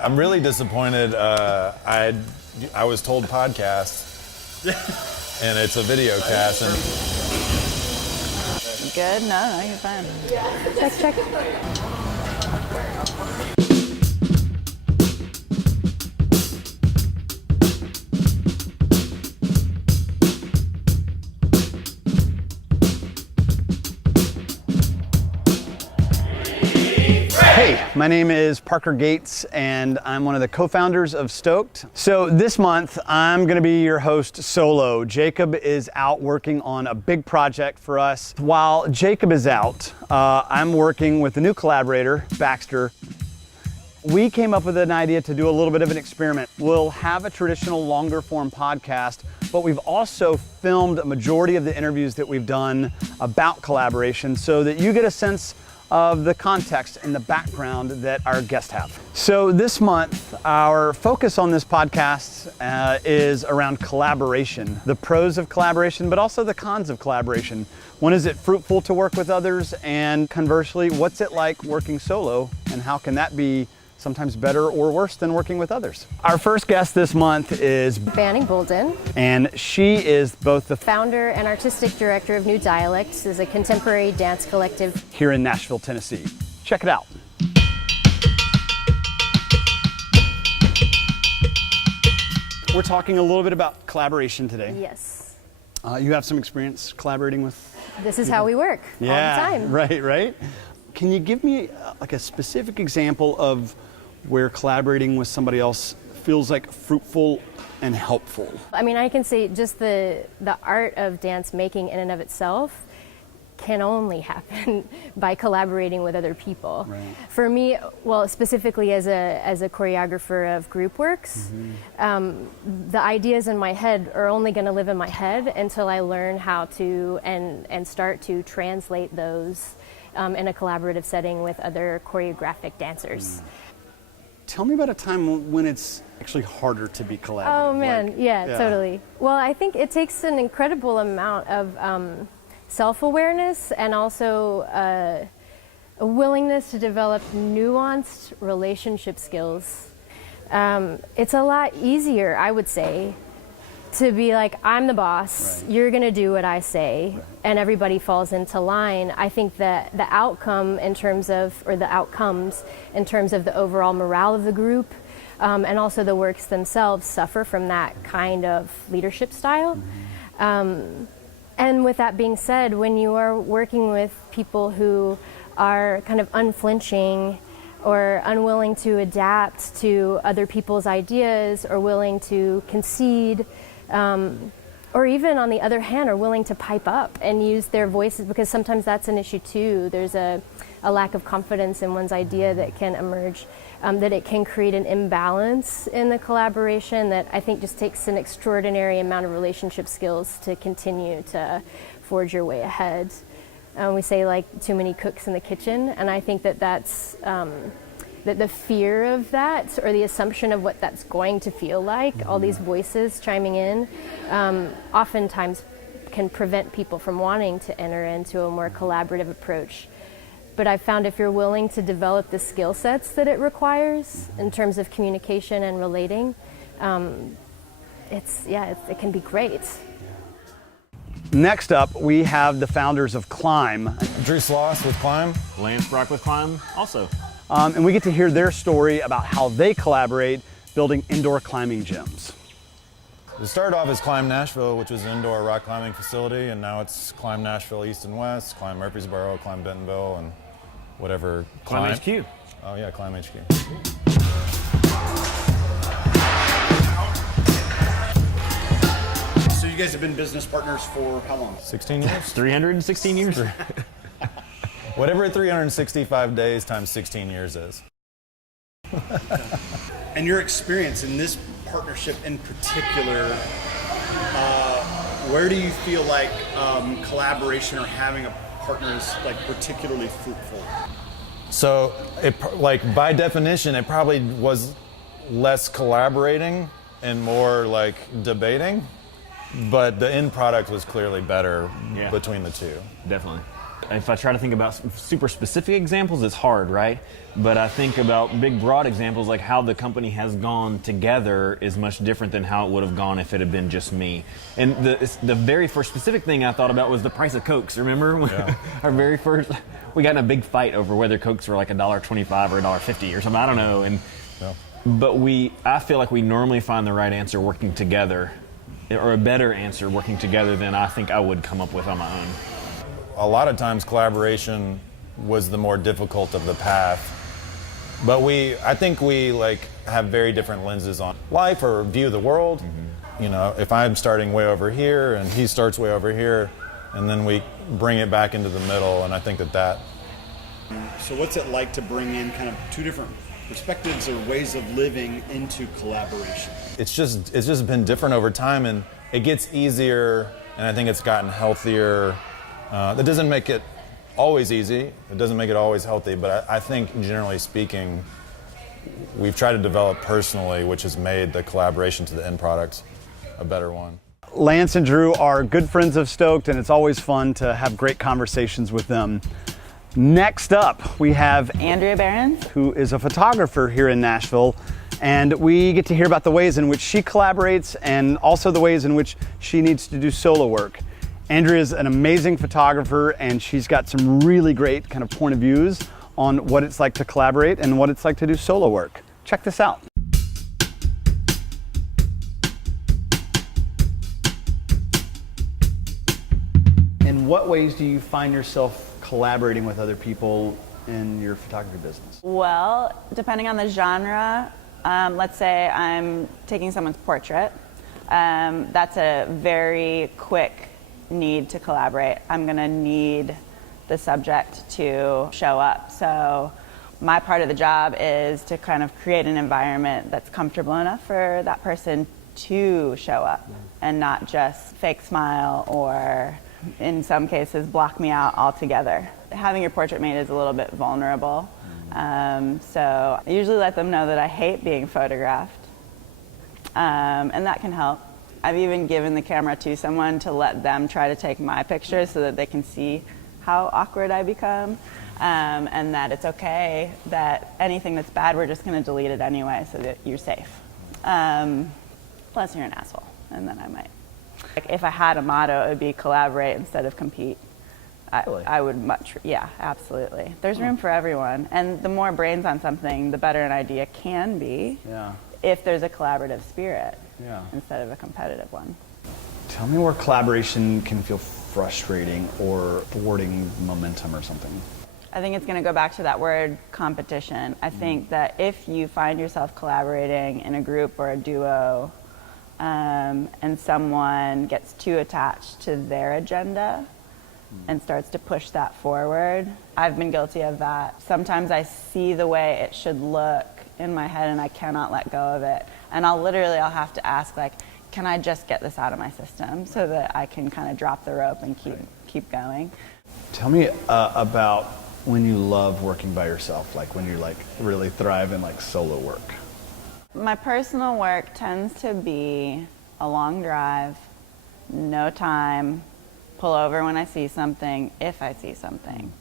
I'm really disappointed. I was told podcast, and it's a video cast. And Good? No, you're fine. Yeah. Check. Hey, my name is Parker Gates, and I'm one of the co-founders of Stoked. So this month, I'm gonna be your host solo. Jacob is out working on a big project for us. While Jacob is out, I'm working with a new collaborator, Baxter. We came up with an idea to do a little bit of an experiment. We'll have a traditional longer form podcast, but we've also filmed a majority of the interviews that we've done about collaboration so that you get a sense of the context and the background that our guests have. So this month, our focus on this podcast is around collaboration, the pros of collaboration, but also the cons of collaboration. When is it fruitful to work with others? And conversely, what's it like working solo? And how can that be sometimes better or worse than working with others? Our first guest this month is Banning Bouldin. And she is both the founder and artistic director of New Dialects, is a contemporary dance collective here in Nashville, Tennessee. Check it out. We're talking a little bit about collaboration today. Yes. You have some experience collaborating with This is how we work all the time. Right. Can you give me like a specific example of where collaborating with somebody else feels like fruitful and helpful? I mean, I can say just the art of dance making in and of itself can only happen by collaborating with other people. Right. For me, well, specifically as a choreographer of group works, the ideas in my head are only going to live in my head until I learn how to and start to translate those in a collaborative setting with other choreographic dancers. Tell me about a time when it's actually harder to be collaborative. Oh man, yeah, totally. Well, I think it takes an incredible amount of self-awareness and also a willingness to develop nuanced relationship skills. It's a lot easier, I would say, to be like, I'm the boss, you're gonna do what I say, and everybody falls into line. I think that the outcome in terms of, or the outcomes in terms of the overall morale of the group, and also the works themselves suffer from that kind of leadership style. And with that being said, when you are working with people who are kind of unflinching or unwilling to adapt to other people's ideas or willing to concede, or even on the other hand are willing to pipe up and use their voices, because sometimes that's an issue too. There's a lack of confidence in one's idea that can emerge, that it can create an imbalance in the collaboration that I think just takes an extraordinary amount of relationship skills to continue to forge your way ahead. We say like too many cooks in the kitchen, and I think that's that the fear of that, or the assumption of what that's going to feel like, all these voices chiming in, oftentimes can prevent people from wanting to enter into a more collaborative approach. But I've found if you're willing to develop the skill sets that it requires in terms of communication and relating, it can be great. Next up, we have the founders of Climb. Drew Sloss with Climb. Lance Brock with Climb also. And we get to hear their story about how they collaborate building indoor climbing gyms. It started off as Climb Nashville, which was an indoor rock climbing facility, and now it's Climb Nashville East and West, Climb Murfreesboro, Climb Bentonville, and whatever. Climb HQ. Oh yeah, Climb HQ. So you guys have been business partners for how long? 16 years? 316 years. Whatever 365 days times 16 years is. And your experience in this partnership in particular, where do you feel like collaboration or having a partner is like particularly fruitful? So, by definition, it probably was less collaborating and more like debating, but the end product was clearly better between the two. Definitely. If I try to think about super specific examples, it's hard, right? But I think about big, broad examples, like how the company has gone together is much different than how it would have gone if it had been just me. And the very first specific thing I thought about was the price of Cokes, remember? Yeah. Our very first, we got in a big fight over whether Cokes were like $1.25 or $1.50 or something, I don't know. And Yeah. But I feel like we normally find the right answer working together, or a better answer working together than I think I would come up with on my own. A lot of times collaboration was the more difficult of the path, but I think we like have very different lenses on life or view the world. Mm-hmm. You know, if I'm starting way over here and he starts way over here, and then we bring it back into the middle, and I think that. So what's it like to bring in kind of two different perspectives or ways of living into collaboration? It's just been different over time, and it gets easier, and I think it's gotten healthier. That doesn't make it always easy. It doesn't make it always healthy, but I think generally speaking, we've tried to develop personally, which has made the collaboration to the end product a better one. Lance and Drew are good friends of Stoked, and it's always fun to have great conversations with them. Next up, we have Andrea Behrends. who is a photographer here in Nashville, and we get to hear about the ways in which she collaborates and also the ways in which she needs to do solo work. Andrea is an amazing photographer, and she's got some really great kind of point of views on what it's like to collaborate and what it's like to do solo work. Check this out. In what ways do you find yourself collaborating with other people in your photography business? Well, depending on the genre, let's say I'm taking someone's portrait. That's a very quick need to collaborate. I'm gonna need the subject to show up. So my part of the job is to kind of create an environment that's comfortable enough for that person to show up and not just fake smile or in some cases block me out altogether. Having your portrait made is a little bit vulnerable. So I usually let them know that I hate being photographed, and that can help. I've even given the camera to someone to let them try to take my pictures so that they can see how awkward I become, and that it's okay, that anything that's bad, we're just gonna delete it anyway so that you're safe. Plus you're an asshole, and then I might. Like if I had a motto, it would be collaborate instead of compete. Really? I would yeah, absolutely. There's room for everyone, and the more brains on something, the better an idea can be. Yeah. If there's a collaborative spirit, Yeah. instead of a competitive one. Tell me where collaboration can feel frustrating or thwarting momentum or something. I think it's going to go back to that word competition. I think that if you find yourself collaborating in a group or a duo, and someone gets too attached to their agenda and starts to push that forward, I've been guilty of that. Sometimes I see the way it should look in my head and I cannot let go of it. And I'll have to ask, like, can I just get this out of my system so that I can kind of drop the rope and keep going? Tell me about when you love working by yourself, like when you like really thrive in like solo work. My personal work tends to be a long drive, no time, pull over when I see something, if I see something.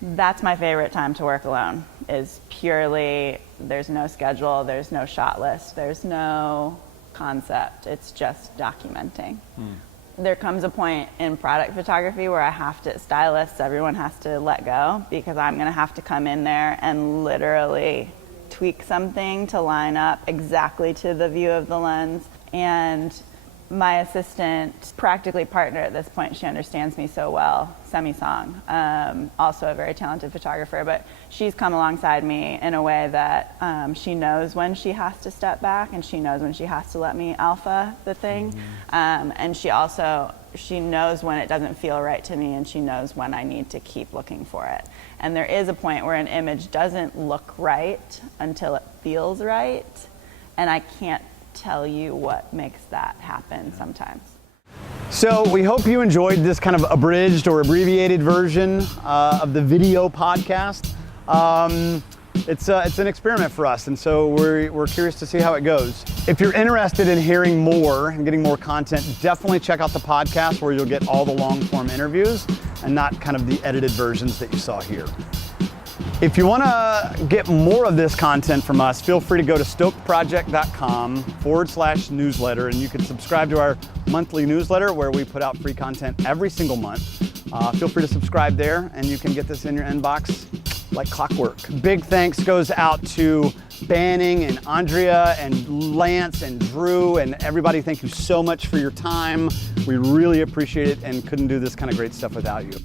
That's my favorite time to work alone, is purely, there's no schedule, there's no shot list, there's no concept, it's just documenting. There comes a point in product photography where I have to, stylists, everyone has to let go, because I'm gonna have to come in there and literally tweak something to line up exactly to the view of the lens. And my assistant, practically partner at this point, she understands me so well, Semi-Song, also a very talented photographer, but she's come alongside me in a way that she knows when she has to step back and she knows when she has to let me alpha the thing. And she knows when it doesn't feel right to me, and she knows when I need to keep looking for it. And there is a point where an image doesn't look right until it feels right, and I can't tell you what makes that happen sometimes. So we hope you enjoyed this kind of abridged or abbreviated version of the video podcast. It's an experiment for us, and so we're curious to see how it goes. If you're interested in hearing more and getting more content, definitely check out the podcast where you'll get all the long form interviews. and not kind of the edited versions that you saw here. If you want to get more of this content from us, feel free to go to stokedproject.com/newsletter, and you can subscribe to our monthly newsletter where we put out free content every single month. Feel free to subscribe there, and you can get this in your inbox like clockwork. Big thanks goes out to Banning and Andrea and Lance and Drew and everybody. Thank you so much for your time. We really appreciate it and couldn't do this kind of great stuff without you.